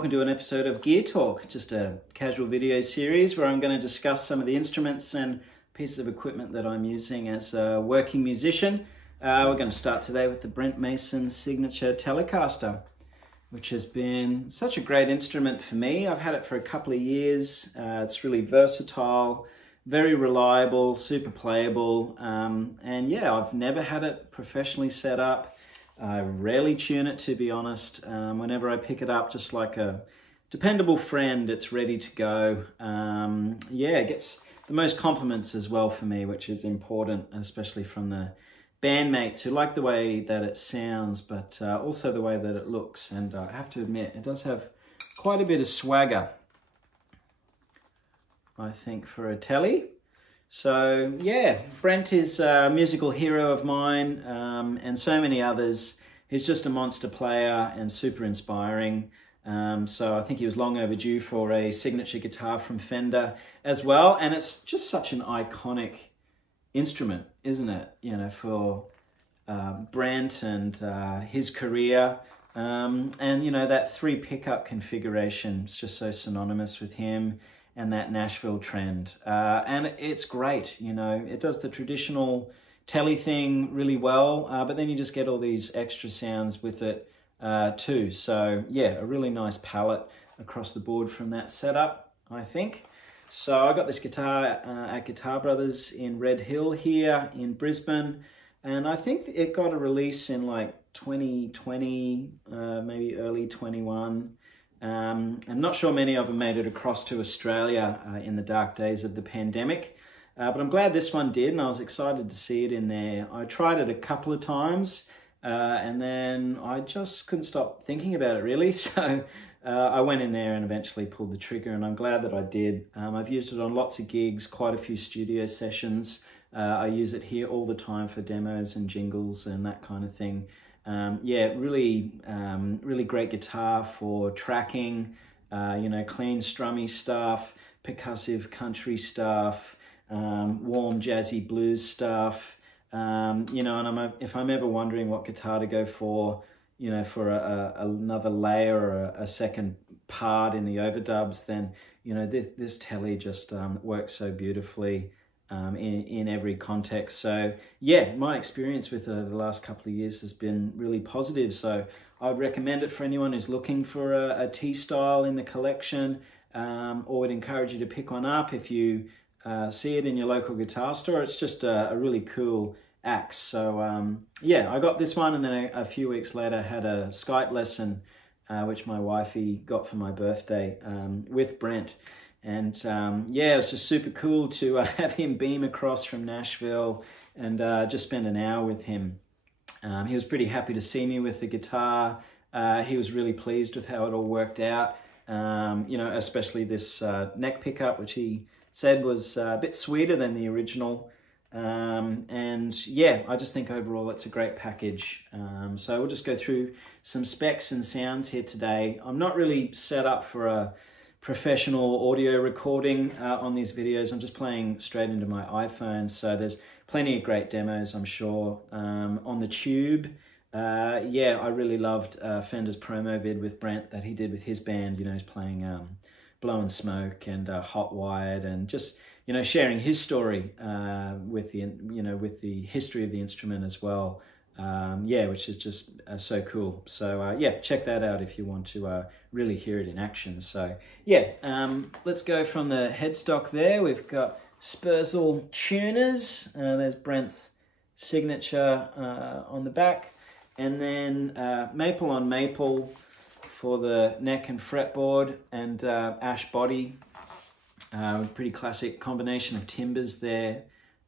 welcome to an episode of Gear Talk, just a casual video series where I'm going to discuss some of the instruments and pieces of equipment that I'm using as a working musician. We're going to start today with the Brent Mason signature Telecaster, which has been such a great instrument for me. I've had it for a couple of years. It's really versatile, very reliable, super playable, and yeah, I've never had it professionally set up. I rarely tune it, to be honest. Whenever I pick it up, just like a dependable friend, it's ready to go. Yeah, it gets the most compliments as well for me, which is important, especially from the bandmates who like the way that it sounds, but also the way that it looks. And I have to admit, it does have quite a bit of swagger, I think, for a telly. So yeah, Brent is a musical hero of mine, and so many others. He's just a monster player and super inspiring. So I think he was long overdue for a signature guitar from Fender as well. And it's just such an iconic instrument, isn't it? You know, for Brent and his career. And you know, that 3 pickup configuration is just so synonymous with him and that Nashville trend. And it's great, you know, it does the traditional telly thing really well, but then you just get all these extra sounds with it too. So yeah, a really nice palette across the board from that setup, I think. So I got this guitar at Guitar Brothers in Red Hill here in Brisbane, and I think it got a release in like 2020, maybe early 21. I'm not sure many of them made it across to Australia in the dark days of the pandemic, but I'm glad this one did, and I was excited to see it in there. I tried it a couple of times, and then I just couldn't stop thinking about it, really. So I went in there and eventually pulled the trigger, and I'm glad that I did. I've used it on lots of gigs, quite a few studio sessions. I use it here all the time for demos and jingles and that kind of thing. Yeah, really great guitar for tracking, you know, clean strummy stuff, percussive country stuff, warm jazzy blues stuff, you know, and if I'm ever wondering what guitar to go for, you know, for another layer or a second part in the overdubs, then, you know, this telly just works so beautifully in every context. So yeah, my experience with it over the last couple of years has been really positive. So I'd recommend it for anyone who's looking for a T-style in the collection, or would encourage you to pick one up if you see it in your local guitar store. It's just a really cool axe. So yeah, I got this one, and then a few weeks later had a Skype lesson, which my wifey got for my birthday, with Brent. And yeah, it was just super cool to have him beam across from Nashville and just spend an hour with him. He was pretty happy to see me with the guitar. He was really pleased with how it all worked out. You know, especially this neck pickup, which he said was a bit sweeter than the original. And yeah, I just think overall it's a great package. So we'll just go through some specs and sounds here today. I'm not really set up for a professional audio recording on these videos. I'm just playing straight into my iPhone, so there's plenty of great demos, I'm sure, on the tube. Yeah, I really loved Fender's promo vid with Brent that he did with his band. You know, he's playing Blowing Smoke and Hot Wired, and just, you know, sharing his story with the, you know, with the history of the instrument as well. Yeah, which is just so cool. So yeah, check that out if you want to really hear it in action. So yeah, let's go from the headstock there. We've got Spurzl tuners. There's Brent's signature on the back, and then maple on maple for the neck and fretboard, and ash body. Pretty classic combination of timbers there.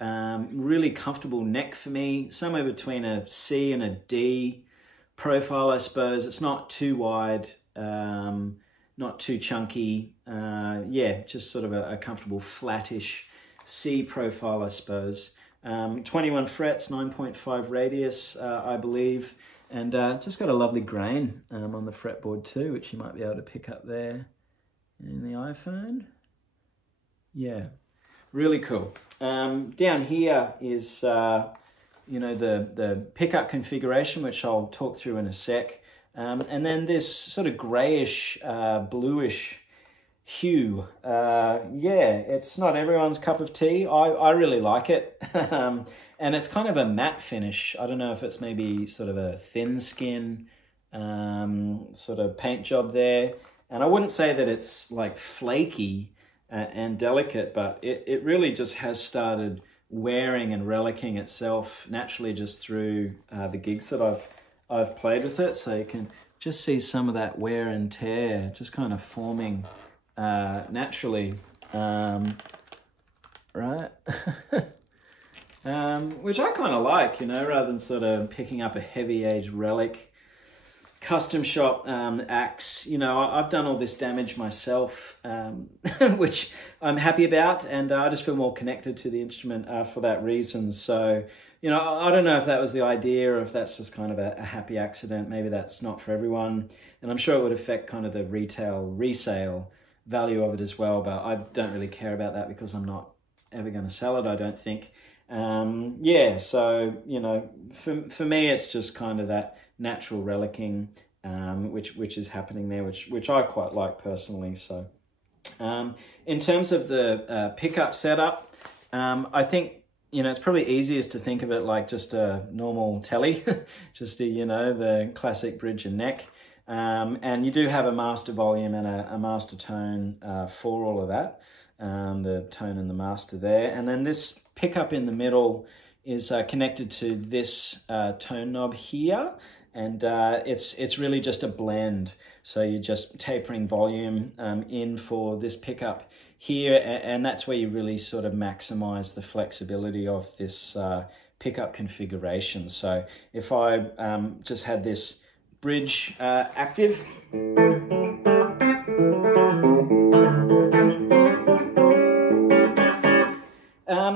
Really comfortable neck for me, somewhere between a C and a D profile, I suppose. It's not too wide, not too chunky. Yeah, just sort of a comfortable flattish C profile, I suppose. 21 frets, 9.5 radius, I believe, and just got a lovely grain on the fretboard too, which you might be able to pick up there in the iPhone. Yeah. Really cool. Down here is, you know, the pickup configuration, which I'll talk through in a sec. And then this sort of grayish, bluish hue. Yeah, it's not everyone's cup of tea. I really like it. And it's kind of a matte finish. I don't know if it's maybe sort of a thin skin sort of paint job there. And I wouldn't say that it's like flaky and delicate, but it really just has started wearing and relicking itself naturally just through the gigs that I've played with it. So you can just see some of that wear and tear just kind of forming naturally, right? Which I kind of like, you know, rather than sort of picking up a heavy aged relic. Custom shop axe, you know, I've done all this damage myself, which I'm happy about, and I just feel more connected to the instrument for that reason. So, you know, I don't know if that was the idea or if that's just kind of a happy accident. Maybe that's not for everyone, and I'm sure it would affect kind of the resale value of it as well, but I don't really care about that because I'm not ever going to sell it, I don't think. Yeah, so, you know, for me, it's just kind of that natural relicking, which is happening there, which I quite like personally. So, in terms of the pickup setup, I think, you know, it's probably easiest to think of it like just a normal telly, just you know, the classic bridge and neck. And you do have a master volume and a master tone for all of that, the tone and the master there. And then this pickup in the middle is connected to this tone knob here. And it's really just a blend. So you're just tapering volume in for this pickup here. And that's where you really sort of maximize the flexibility of this pickup configuration. So if I just had this bridge active,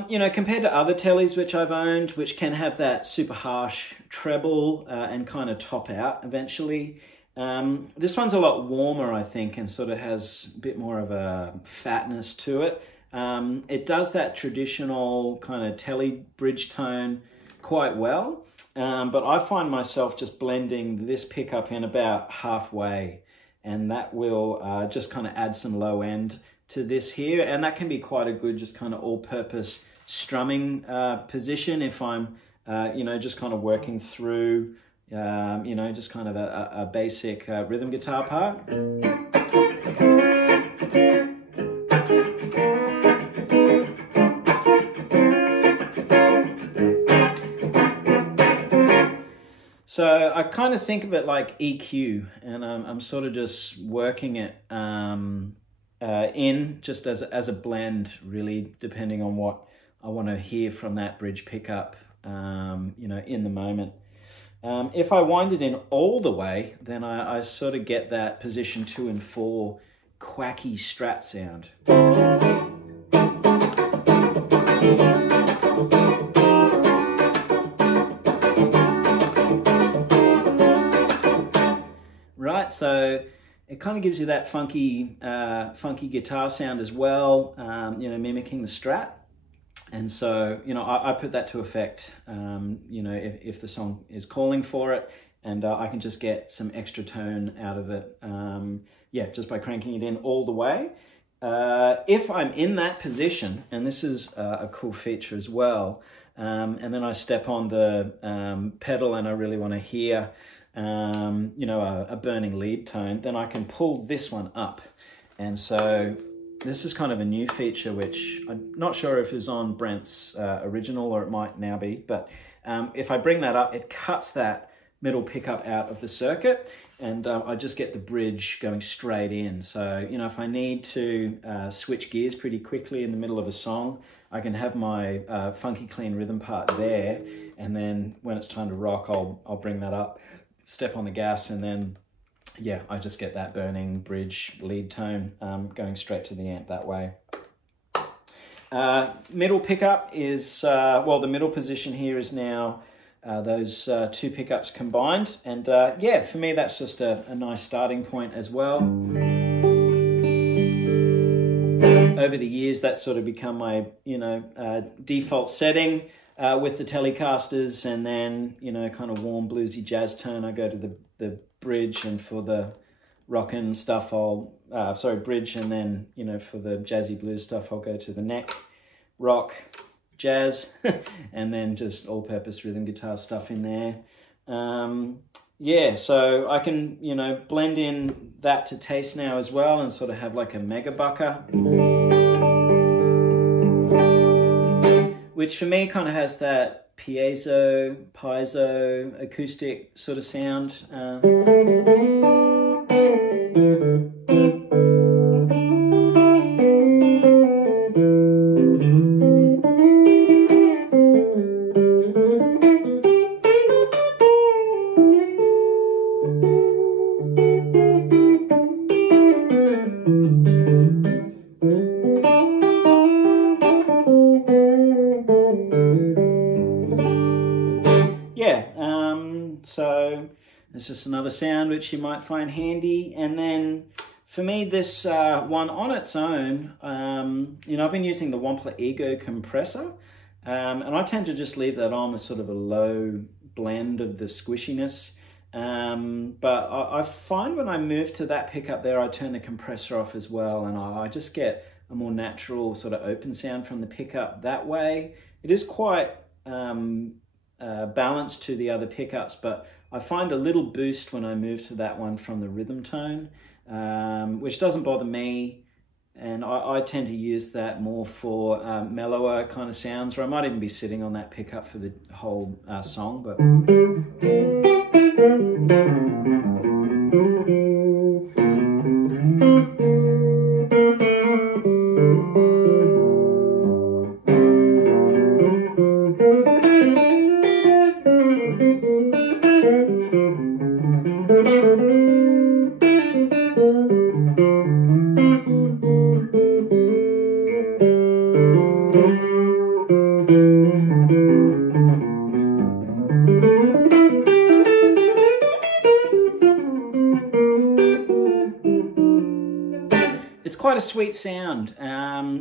you know, compared to other tellies which I've owned, which can have that super harsh treble and kind of top out eventually, this one's a lot warmer, I think, and sort of has a bit more of a fatness to it. It does that traditional kind of telly bridge tone quite well, but I find myself just blending this pickup in about halfway, and that will just kind of add some low end to this here, and that can be quite a good just kind of all-purpose strumming position if I'm you know, just kind of working through you know, just kind of a basic rhythm guitar part. So I kind of think of it like EQ, and I'm sort of just working it in just as a blend, really, depending on what I want to hear from that bridge pickup, you know, in the moment. If I wind it in all the way, then I sort of get that position 2 and 4 quacky strat sound. Right, so it kind of gives you that funky guitar sound as well, you know, mimicking the Strat. And so, you know, I put that to effect, you know, if the song is calling for it, and I can just get some extra tone out of it, yeah, just by cranking it in all the way. If I'm in that position, and this is a cool feature as well, and then I step on the pedal and I really want to hear, you know, a burning lead tone, then I can pull this one up. And so this is kind of a new feature, which I'm not sure if it's on Brent's original, or it might now be, but if I bring that up, it cuts that middle pickup out of the circuit, and I just get the bridge going straight in. So, you know, if I need to switch gears pretty quickly in the middle of a song, I can have my funky clean rhythm part there, and then when it's time to rock, I'll bring that up, step on the gas, and then, yeah, I just get that burning bridge lead tone going straight to the amp that way. Middle pickup is, well, the middle position here is now those two pickups combined. And yeah, for me, that's just a nice starting point as well. Over the years, that's sort of become my, you know, default setting. with the Telecasters, and then, you know, kind of warm bluesy jazz tone, I go to the bridge, and for the rockin' stuff, I'll, bridge, and then, you know, for the jazzy blues stuff, I'll go to the neck, rock, jazz, and then just all-purpose rhythm guitar stuff in there. Yeah, so I can, you know, blend in that to taste now as well, and sort of have like a mega bucker, which for me kind of has that piezo acoustic sort of sound. So there's just another sound which you might find handy. And then for me, this one on its own, you know, I've been using the Wampler Ego compressor, and I tend to just leave that on with sort of a low blend of the squishiness. But I find when I move to that pickup there, I turn the compressor off as well, and I just get a more natural sort of open sound from the pickup that way. It is quite balanced to the other pickups, but I find a little boost when I move to that one from the rhythm tone, which doesn't bother me, and I tend to use that more for mellower kind of sounds, or I might even be sitting on that pickup for the whole song. But it's quite a sweet sound.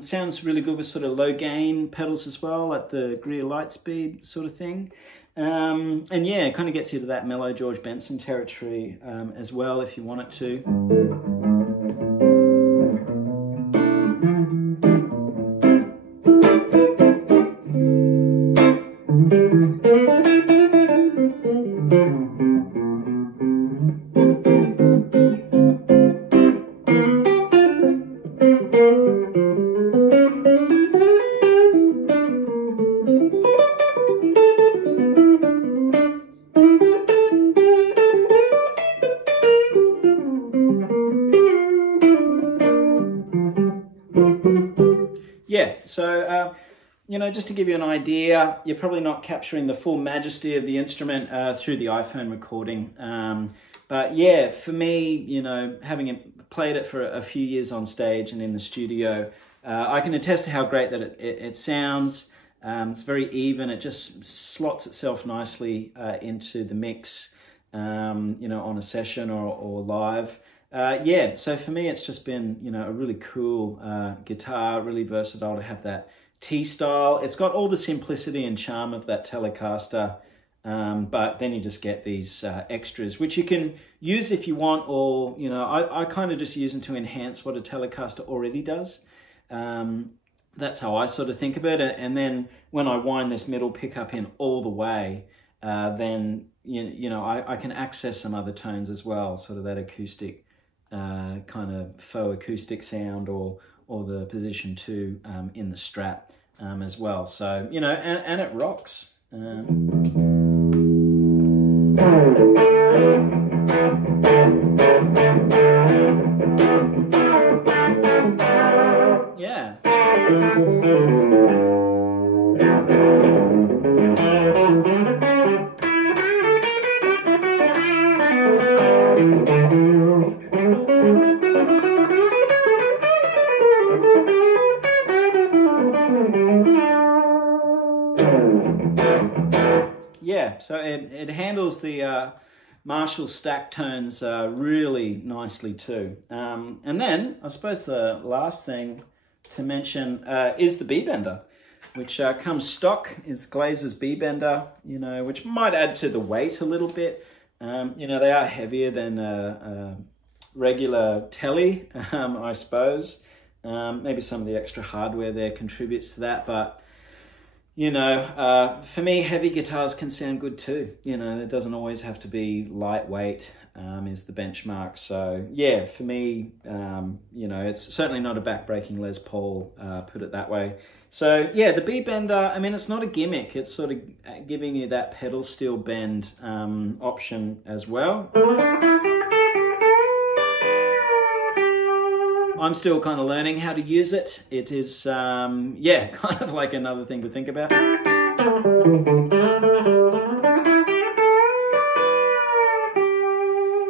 Sounds really good with sort of low gain pedals as well, like the Greer Lightspeed sort of thing. And yeah, it kind of gets you to that mellow George Benson territory as well, if you want it to. Yeah, so, you know, just to give you an idea, you're probably not capturing the full majesty of the instrument through the iPhone recording. But yeah, for me, you know, having played it for a few years on stage and in the studio, I can attest to how great that it sounds. It's very even. It just slots itself nicely into the mix, you know, on a session or live. Yeah, so for me, it's just been, you know, a really cool guitar, really versatile to have that T-style. It's got all the simplicity and charm of that Telecaster, but then you just get these extras, which you can use if you want, or, you know, I kind of just use them to enhance what a Telecaster already does. That's how I sort of think about it. And then when I wind this middle pickup in all the way, then, you know, I can access some other tones as well, sort of that acoustic kind of faux acoustic sound, or the position 2 in the Strat as well. So, you know, and it rocks. Yeah. Yeah, so it handles the Marshall stack tones really nicely too. And then I suppose the last thing to mention is the B bender. which comes stock, is Glazer's B-Bender, you know, which might add to the weight a little bit. You know, they are heavier than a regular Tele, I suppose. Maybe some of the extra hardware there contributes to that, but you know, for me, heavy guitars can sound good too. You know, it doesn't always have to be lightweight, is the benchmark. So yeah, for me, you know, it's certainly not a back-breaking Les Paul, put it that way. So yeah, the B-Bender, I mean, it's not a gimmick. It's sort of giving you that pedal steel bend option as well. I'm still kind of learning how to use it. It is, yeah, kind of like another thing to think about.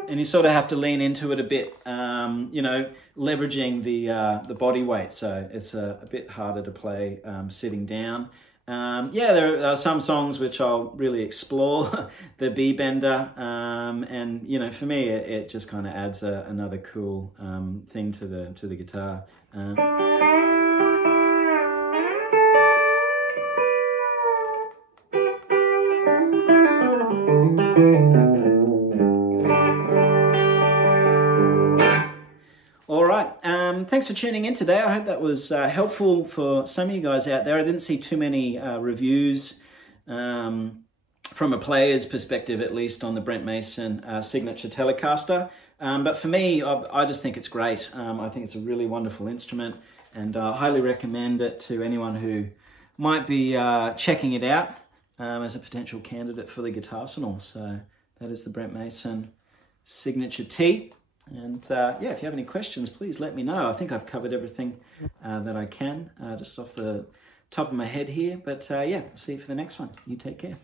And you sort of have to lean into it a bit, you know, leveraging the body weight. So it's a bit harder to play sitting down. Yeah, there are some songs which I'll really explore the B-Bender, and you know, for me, it just kind of adds another cool thing to the guitar. All right, thanks for tuning in today. I hope that was helpful for some of you guys out there. I didn't see too many reviews from a player's perspective, at least, on the Brent Mason signature Telecaster. But for me, I just think it's great. I think it's a really wonderful instrument, and I highly recommend it to anyone who might be checking it out as a potential candidate for the Guitar Arsenal. So that is the Brent Mason signature T. And yeah, if you have any questions, please let me know. I think I've covered everything that I can, just off the top of my head here. But yeah, see you for the next one. You take care.